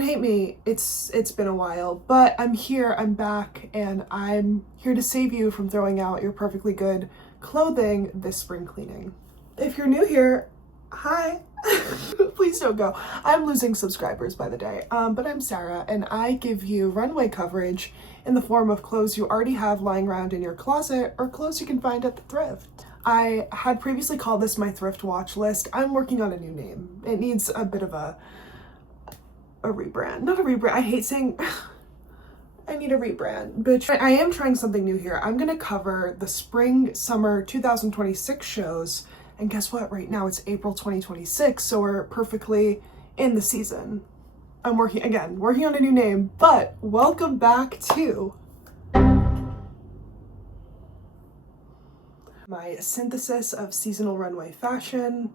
don't hate me, it's been a while, but I'm here, I'm back, and I'm here to save you from throwing out your perfectly good clothing this spring cleaning. If you're new here, hi. Please don't go. I'm losing subscribers by the day, but I'm Sarah, and I give you runway coverage in the form of clothes you already have lying around in your closet or clothes you can find at the thrift. I had previously called this my thrift watch list. I'm working on a new name. It needs a bit of a rebrand. Not a rebrand. I hate saying I need a rebrand, but I am trying something new here. I'm gonna cover the spring summer 2026 shows, and guess what? Right now it's April 2026, so we're perfectly in the season. I'm working on a new name, but welcome back to my synthesis of seasonal runway fashion,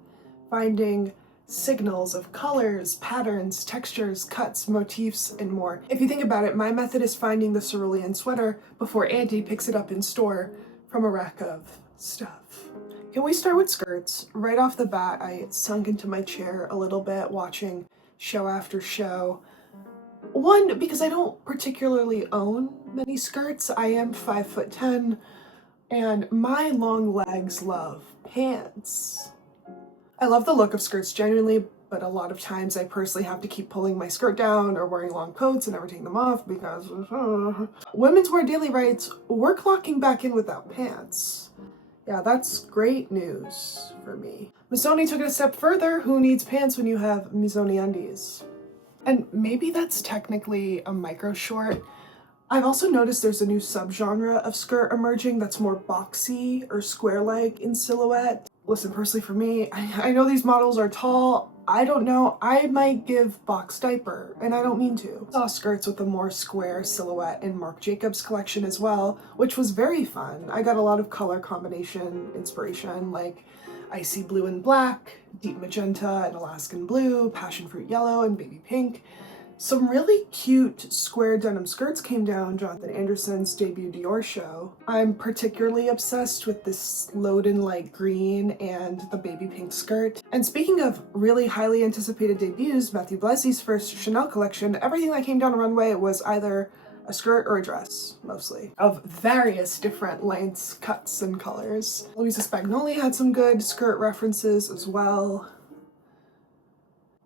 finding signals of colors, patterns, textures, cuts, motifs, and more. If you think about it, my method is finding the cerulean sweater before Andy picks it up in store from a rack of stuff. Can we start with skirts? Right off the bat, I sunk into my chair a little bit watching show after show. One, because I don't particularly own many skirts. I am 5'10", and my long legs love pants. I love the look of skirts genuinely, but a lot of times I personally have to keep pulling my skirt down or wearing long coats and never taking them off because women's wear daily rights, we're clocking back in without pants. Yeah, that's great news for me. Missoni took it a step further. Who needs pants when you have Missoni undies? And maybe that's technically a micro short. I've also noticed there's a new subgenre of skirt emerging that's more boxy or square-like in silhouette. Listen, personally for me, I know these models are tall. I don't know, I might give box diaper, and I don't mean to. I saw skirts with a more square silhouette in Marc Jacobs' collection as well, which was very fun. I got a lot of color combination inspiration, like icy blue and black, deep magenta and Alaskan blue, passion fruit yellow and baby pink. Some really cute square denim skirts came down Jonathan Anderson's debut Dior show. I'm particularly obsessed with this Loden light green and the baby pink skirt. And speaking of really highly anticipated debuts, Matthew Blessy's first Chanel collection, everything that came down a runway was either a skirt or a dress, mostly, of various different lengths, cuts, and colors. Louisa Spagnoli had some good skirt references as well.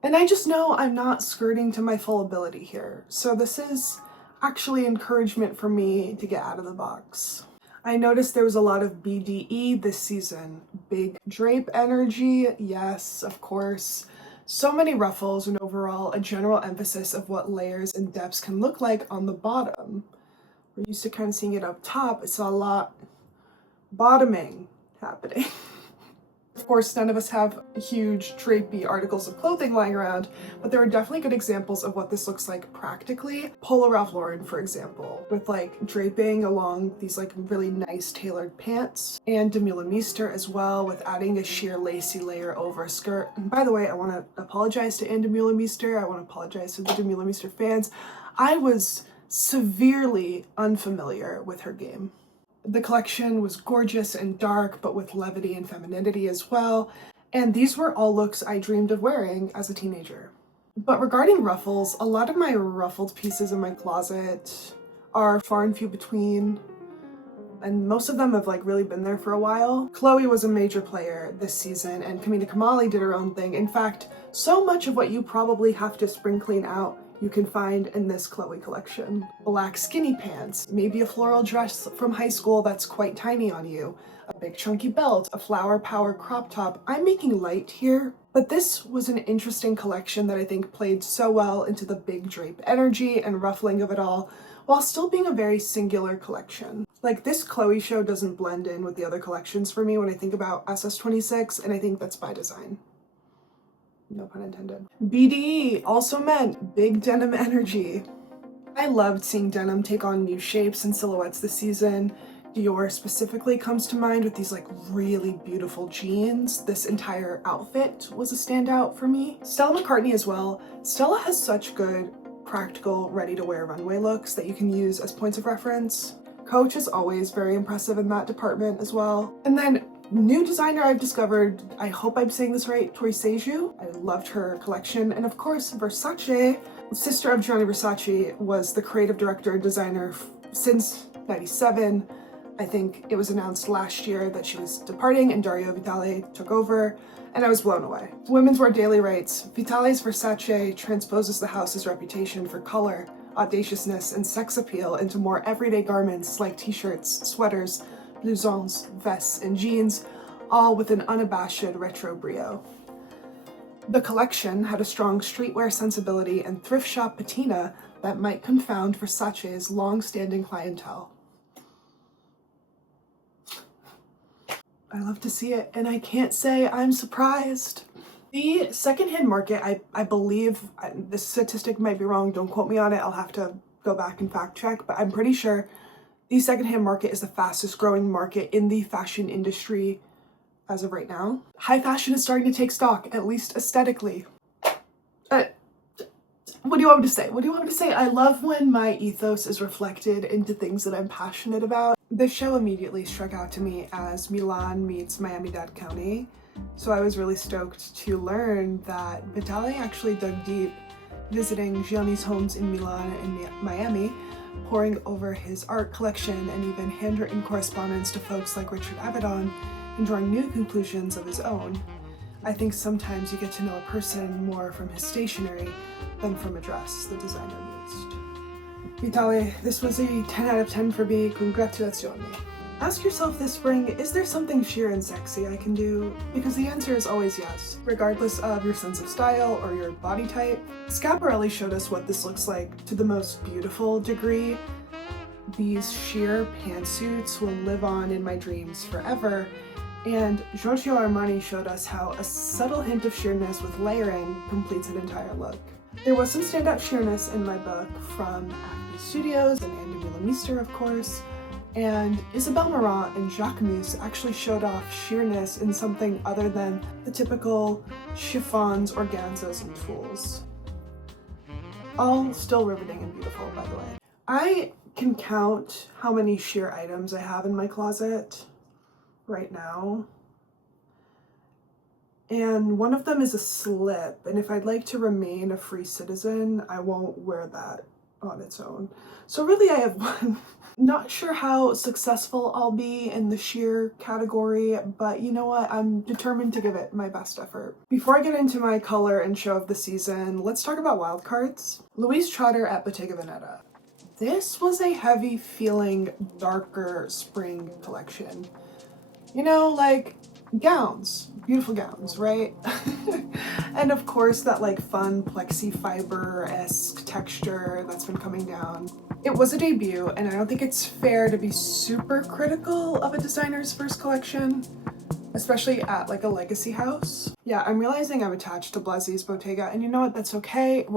And I just know I'm not skirting to my full ability here, so this is actually encouragement for me to get out of the box. I noticed there was a lot of BDE this season. Big drape energy, yes, of course. So many ruffles, and overall a general emphasis of what layers and depths can look like on the bottom. We're used to kind of seeing it up top. I saw a lot bottoming happening. Of course, none of us have huge drapey articles of clothing lying around, but there are definitely good examples of what this looks like practically. Polo Ralph Lauren, for example, with like draping along these like really nice tailored pants, and Demula Meester as well, with adding a sheer lacy layer over a skirt. And by the way, I want to apologize to Demula Meester. I want to apologize to the Demula Meester fans. I was severely unfamiliar with her game. The collection was gorgeous and dark, but with levity and femininity as well, and these were all looks I dreamed of wearing as a teenager. But regarding ruffles, a lot of my ruffled pieces in my closet are far and few between, and most of them have like really been there for a while. Chloe was a major player this season, and Kamina Kamali did her own thing. In fact, so much of what you probably have to spring clean out you can find in this Chloe collection. Black skinny pants, maybe a floral dress from high school that's quite tiny on you, a big chunky belt, a flower power crop top. I'm making light here, but this was an interesting collection that I think played so well into the big drape energy and ruffling of it all, while still being a very singular collection. Like, this Chloe show doesn't blend in with the other collections for me when I think about SS26, and I think that's by design. No pun intended. BDE also meant big denim energy. I loved seeing denim take on new shapes and silhouettes this season. Dior specifically comes to mind with these like really beautiful jeans. This entire outfit was a standout for me. Stella McCartney as well. Stella has such good practical ready-to-wear runway looks that you can use as points of reference. Coach is always very impressive in that department as well. And then new designer I've discovered, I hope I'm saying this right, Tori Seju. I loved her collection. And of course, Versace. sister of Gianni Versace, was the creative director and designer since '97. I think it was announced last year that she was departing and Dario Vitale took over, and I was blown away. Women's wear daily rights. Vitale's Versace transposes the house's reputation for color, audaciousness, and sex appeal into more everyday garments like t-shirts, sweaters, blousons, vests, and jeans, all with an unabashed retro brio. The collection had a strong streetwear sensibility and thrift shop patina that might confound Versace's long-standing clientele. I love to see it, and I can't say I'm surprised. The secondhand market, I believe, this statistic might be wrong, don't quote me on it, I'll have to go back and fact check, but I'm pretty sure the secondhand market is the fastest growing market in the fashion industry as of right now. High fashion is starting to take stock, at least aesthetically. What do you want me to say? What do you want me to say? I love when my ethos is reflected into things that I'm passionate about. This show immediately struck out to me as Milan meets Miami-Dade County. So I was really stoked to learn that Vitale actually dug deep, visiting Gianni's homes in Milan and Miami, poring over his art collection and even handwritten correspondence to folks like Richard Avedon, and drawing new conclusions of his own. I think sometimes you get to know a person more from his stationery than from a dress the designer used. Vitale, this was a 10 out of 10 for me. Congratulazioni. Ask yourself this spring, is there something sheer and sexy I can do? Because the answer is always yes, regardless of your sense of style or your body type. Schiaparelli showed us what this looks like to the most beautiful degree. These sheer pantsuits will live on in my dreams forever. And Giorgio Armani showed us how a subtle hint of sheerness with layering completes an entire look. There was some standout sheerness in my book from Acne Studios and Andy Milameister, of course, and Isabelle Marant and Jacquemus actually showed off sheerness in something other than the typical chiffons, organzas, and tulles. All still riveting and beautiful, by the way. I can count how many sheer items I have in my closet right now, and one of them is a slip, and if I'd like to remain a free citizen, I won't wear that on its own. So really I have one. Not sure how successful I'll be in the sheer category, but you know what, I'm determined to give it my best effort. Before I get into my color and show of the season, let's talk about wildcards. Louise Trotter at Bottega Veneta. This was a heavy feeling, darker spring collection. You know, like gowns, beautiful gowns, right? And of course that like fun plexi fiber-esque texture that's been coming down. It was a debut, and I don't think it's fair to be super critical of a designer's first collection, especially at like a legacy house. Yeah, I'm realizing I'm attached to Blessy's Bottega, and you know what, that's okay,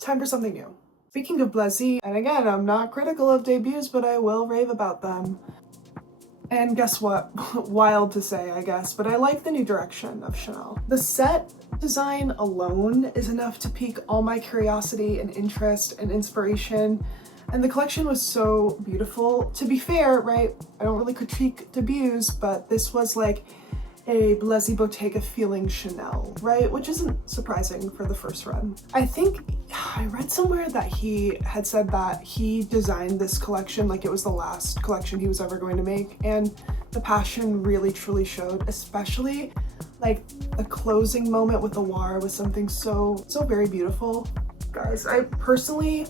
time for something new. Speaking of Blessy, and again, I'm not critical of debuts, but I will rave about them. And guess what? Wild to say, I guess, but I like the new direction of Chanel. The set design alone is enough to pique all my curiosity and interest and inspiration, and the collection was so beautiful. To be fair, right, I don't really critique debuts, but this was like a Blessy Bottega feeling Chanel, right? Which isn't surprising for the first run. I think I read somewhere that he had said that he designed this collection like it was the last collection he was ever going to make, and the passion really truly showed, especially like the closing moment with the Noir was something so very beautiful. Guys, I personally,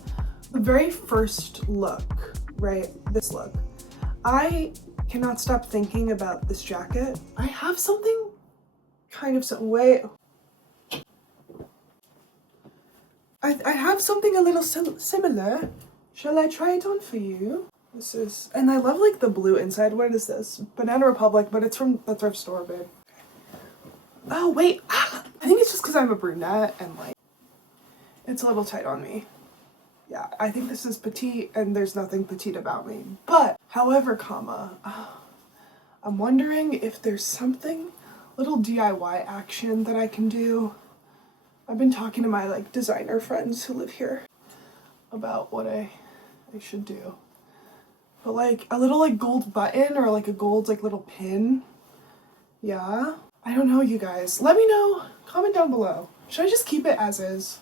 the very first look, right, this look, I cannot stop thinking about this jacket. I have something kind of I have something a little similar. Shall I try it on for you? This is, and I love like the blue inside. What is this? Banana Republic, but it's from the thrift store, babe. Oh wait, I think it's just because I'm a brunette and like, it's a little tight on me. Yeah, I think this is petite and there's nothing petite about me. But, however, I'm wondering if there's something, little DIY action that I can do. I've been talking to my like designer friends who live here about what I should do. But like a little like gold button or like a gold like little pin. Yeah, I don't know, you guys. Let me know, comment down below. Should I just keep it as is?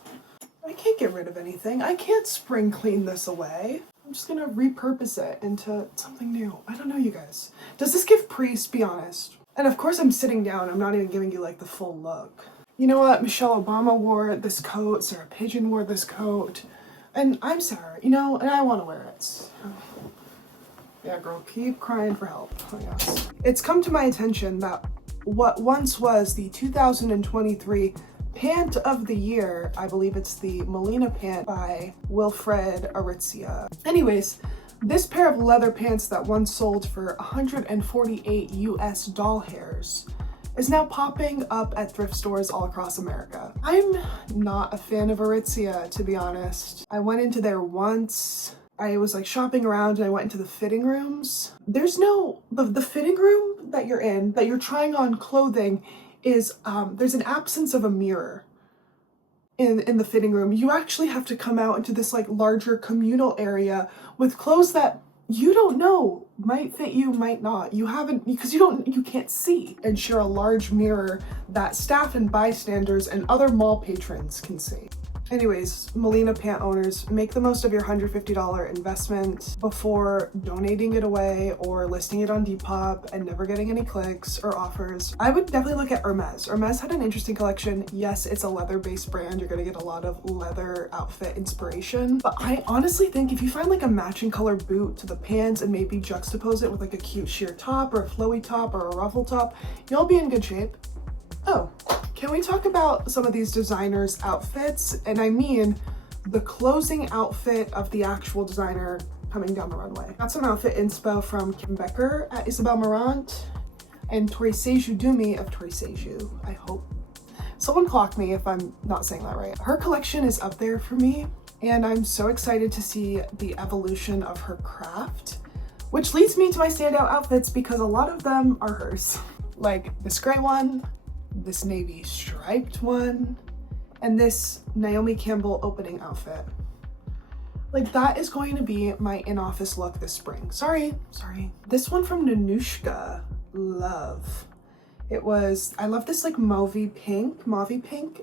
I can't get rid of anything. I can't spring clean this away. I'm just gonna repurpose it into something new. I don't know, you guys. Does this give priest? Be honest. And of course I'm sitting down. I'm not even giving you like the full look. You know what? Michelle Obama wore this coat. Sarah Pigeon wore this coat. And I'm Sarah, you know, and I want to wear it. So. Yeah, girl, keep crying for help, I guess. It's come to my attention that what once was the 2023 Pant of the Year, I believe it's the Melina pant by Wilfred Aritzia. Anyways, this pair of leather pants that once sold for 148 US doll hairs is now popping up at thrift stores all across America. I'm not a fan of Aritzia, to be honest. I went into there once. I was like shopping around and I went into the fitting rooms. There's no, the fitting room that you're in, that you're trying on clothing is, there's an absence of a mirror in the fitting room. You actually have to come out into this like larger communal area with clothes that you don't know might fit you, might not. You haven't, because you can't see, and share a large mirror that staff and bystanders and other mall patrons can see. Anyways, Melina pant owners, make the most of your $150 investment before donating it away or listing it on Depop and never getting any clicks or offers. I would definitely look at Hermes. Hermes had an interesting collection. Yes, it's a leather-based brand. You're gonna get a lot of leather outfit inspiration. But I honestly think if you find like a matching color boot to the pants and maybe juxtapose it with like a cute sheer top or a flowy top or a ruffle top, you'll be in good shape. Oh, can we talk about some of these designers' outfits? And I mean the closing outfit of the actual designer coming down the runway. Got some outfit inspo from Kim Becker at Isabel Marant and Toriseju Dumi of Toriseju, I hope. Someone clock me if I'm not saying that right. Her collection is up there for me, and I'm so excited to see the evolution of her craft, which leads me to my standout outfits because a lot of them are hers. Like this gray one, this navy striped one, and this Naomi Campbell opening outfit. Like that is going to be my in-office look this spring. Sorry. This one from Nanushka, love. It was, I love this like mauvey pink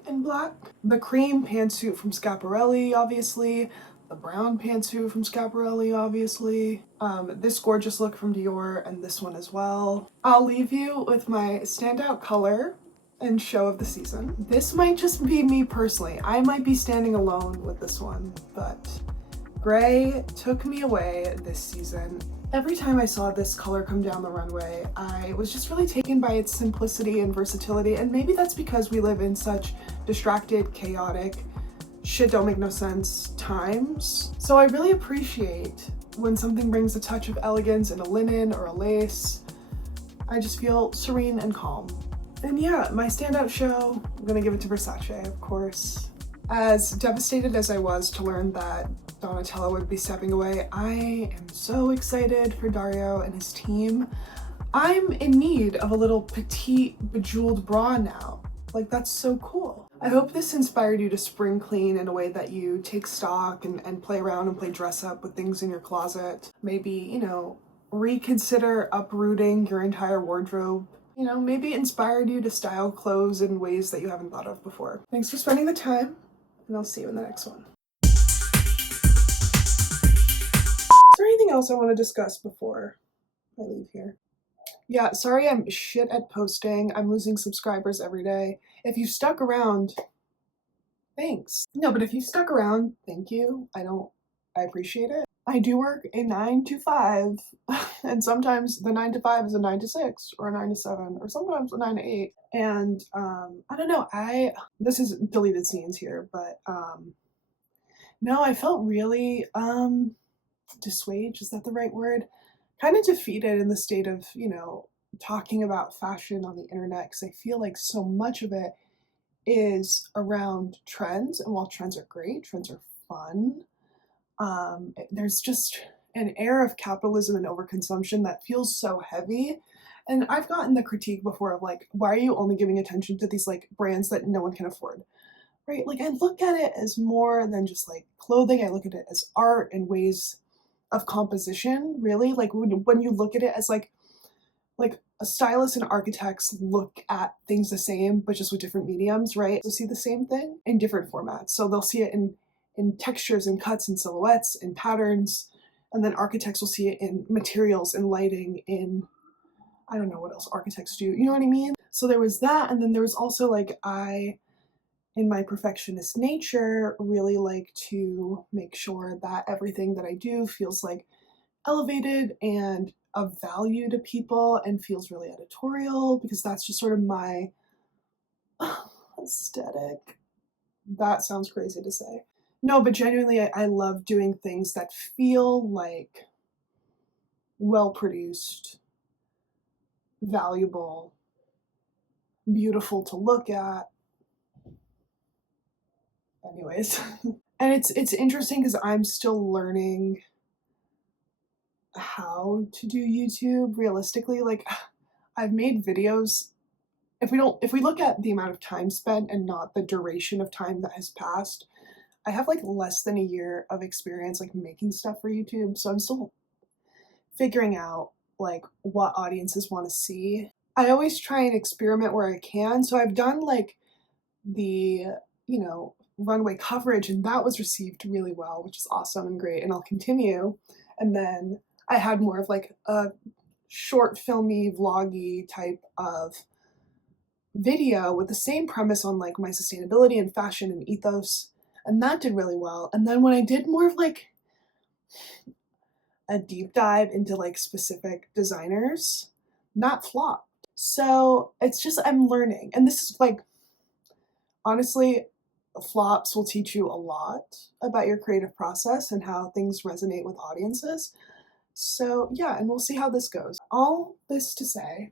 and black. The cream pantsuit from Schiaparelli, obviously. The brown pantsuit from Schiaparelli, obviously. This gorgeous look from Dior, and this one as well. I'll leave you with my standout color and show of the season. This might just be me personally. I might be standing alone with this one, but gray took me away this season. Every time I saw this color come down the runway, I was just really taken by its simplicity and versatility, and maybe that's because we live in such distracted, chaotic, shit don't make no sense times. So I really appreciate when something brings a touch of elegance in a linen or a lace. I just feel serene and calm. And yeah, my standout show, I'm gonna give it to Versace, of course. As devastated as I was to learn that Donatella would be stepping away, I am so excited for Dario and his team. I'm in need of a little petite bejeweled bra now. Like, that's so cool. I hope this inspired you to spring clean in a way that you take stock and play around and play dress up with things in your closet. Maybe, you know, reconsider uprooting your entire wardrobe. You know, maybe inspired you to style clothes in ways that you haven't thought of before. Thanks for spending the time, and I'll see you in the next one. Is there anything else I want to discuss before I leave here? Yeah, sorry I'm shit at posting. I'm losing subscribers every day. If you stuck around, thanks. No, but if you stuck around, thank you. I appreciate it. I do work a 9 to 5, and sometimes the 9 to 5 is a 9 to 6 or a 9 to 7 or sometimes a 9 to 8. And I don't know, this is deleted scenes here, but no, I felt really dissuaged, is that the right word? Kind of defeated in the state of, you know, talking about fashion on the internet, because I feel like so much of it is around trends, and while trends are great, trends are fun, there's just an air of capitalism and overconsumption that feels so heavy. And I've gotten the critique before of like, why are you only giving attention to these like brands that no one can afford? Right? Like, I look at it as more than just like clothing. I look at it as art and ways of composition, really. Like when you look at it as like stylists and architects look at things the same, but just with different mediums, right? They'll see the same thing in different formats. So they'll see it in textures and cuts and silhouettes and patterns, and then architects will see it in materials and lighting, in, I don't know what else architects do, you know what I mean? So there was that, and then there was also like, I, in my perfectionist nature, really like to make sure that everything that I do feels like elevated and of value to people and feels really editorial, because that's just sort of my aesthetic. That sounds crazy to say. No, but genuinely, I love doing things that feel like well produced, valuable, beautiful to look at. Anyways. And it's interesting because I'm still learning how to do YouTube realistically. Like, I've made videos, if we look at the amount of time spent and not the duration of time that has passed, I have like less than a year of experience like making stuff for YouTube, so I'm still figuring out like what audiences want to see. I always try and experiment where I can, so I've done like the, you know, runway coverage, and that was received really well, which is awesome and great, and I'll continue. And then I had more of like a short filmy vloggy type of video with the same premise on like my sustainability and fashion and ethos, and that did really well. And then when I did more of like a deep dive into like specific designers, that flopped. So it's just, I'm learning, and this is like, honestly, flops will teach you a lot about your creative process and how things resonate with audiences. So yeah, and we'll see how this goes. All this to say,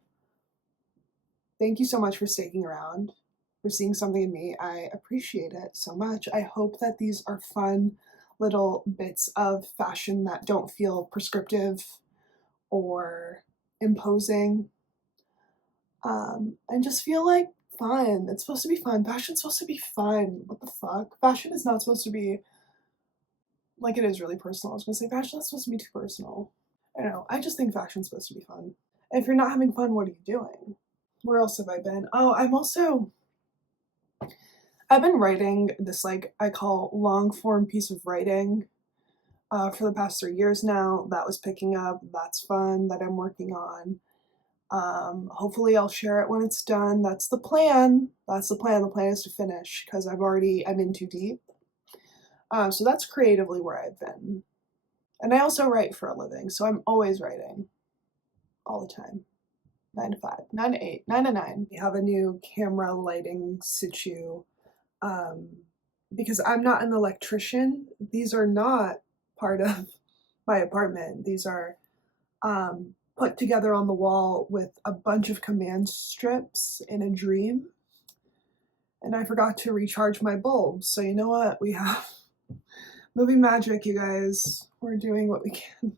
thank you so much for sticking around, for seeing something in me. I appreciate it so much. I hope that these are fun little bits of fashion that don't feel prescriptive or imposing, and just feel like fun. It's supposed to be fun. Fashion's supposed to be fun. What the fuck? Fashion is not supposed to be like, it is really personal. I was gonna say fashion's not supposed to be too personal. I don't know. I just think fashion's supposed to be fun. If you're not having fun, what are you doing? Where else have I been? Oh, I've been writing this, like, I call long form piece of writing for the past 3 years now. That was picking up. That's fun, that I'm working on. Hopefully I'll share it when it's done. That's the plan. That's the plan. The plan is to finish because I'm in too deep. So that's creatively where I've been. And I also write for a living, so I'm always writing. All the time. 9 to 5, 9 to 8, 9 to 9. We have a new camera lighting situ. Because I'm not an electrician, these are not part of my apartment. These are put together on the wall with a bunch of command strips in a dream. And I forgot to recharge my bulbs. So you know what? We have movie magic, you guys. We're doing what we can.